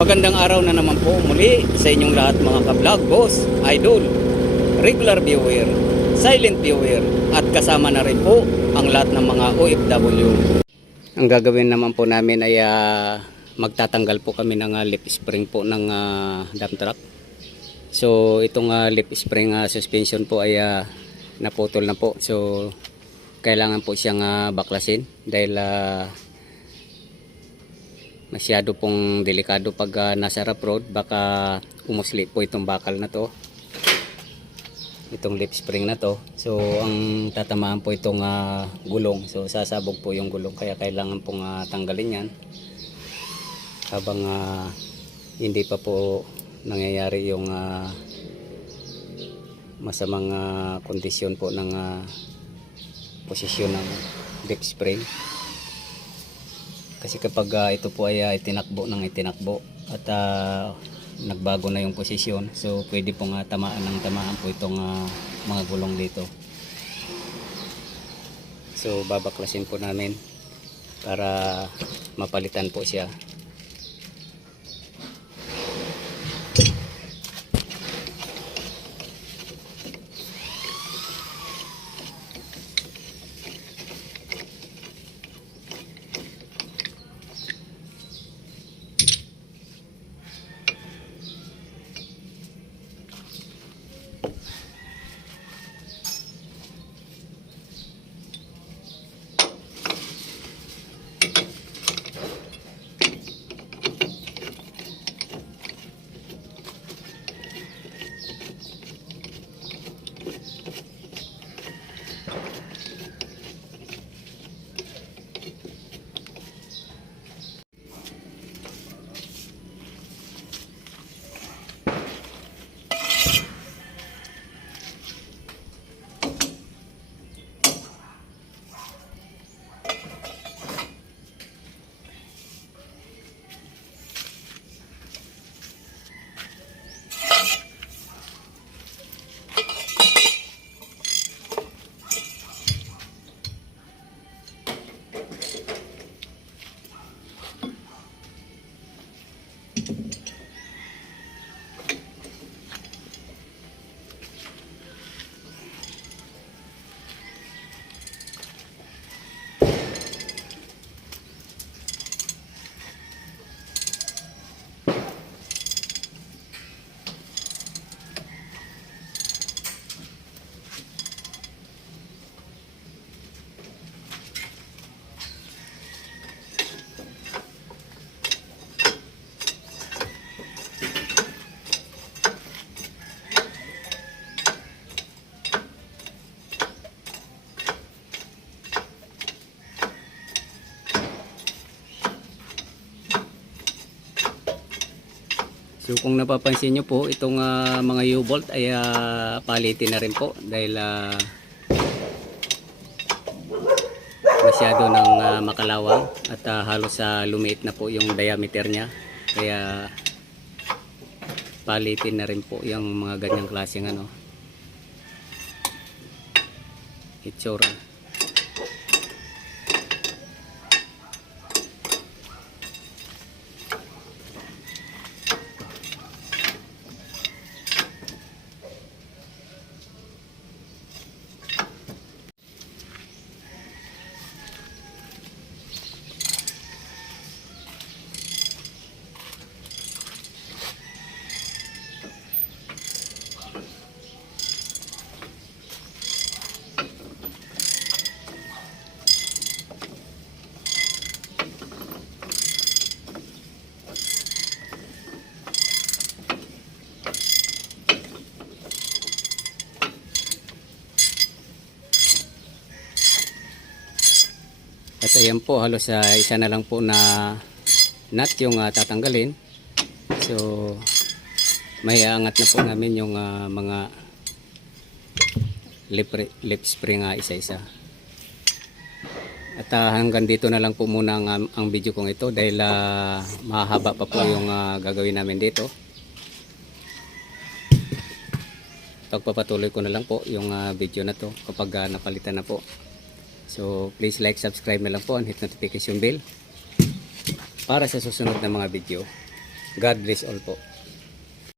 Magandang araw na naman po muli sa inyong lahat mga ka-vlog, boss, idol, regular viewer, silent viewer at kasama na rin po ang lahat ng mga OFW. Ang gagawin naman po namin ay magtatanggal po kami ng lip spring po ng dump truck. So itong lip spring suspension po ay naputol na po. So kailangan po siyang baklasin dahil masyado pong delikado pag nasa rough road, baka umusli po itong bakal na to, itong lip spring na to. So ang tatamaan po itong gulong, so sasabog po yung gulong, kaya kailangan pong tanggalin yan habang hindi pa po nangyayari yung masamang kondisyon po ng posisyon ng lip spring. Kasi kapag ito po ay itinakbo at nagbago na yung posisyon, so pwede pong tamaan po itong mga gulong dito. So babaklasin po namin para mapalitan po siya. So kung napapansin nyo po, itong mga U-bolt ay palitin na rin po dahil masyado ng makalawang at halos lumiit na po yung diameter niya, kaya palitin na rin po yung mga ganyang klaseng itsura. At ayan po, halos isa na lang po na nut yung tatanggalin. So may angat na po namin yung mga lip spring isa-isa. At hanggang dito na lang po muna ang video kong ito dahil mahaba pa po yung gagawin namin dito. Pagpapatuloy ko na lang po yung video na to kapag napalitan na po. So please like, subscribe na lang po and hit notification bell para sa susunod na mga video. God bless all po.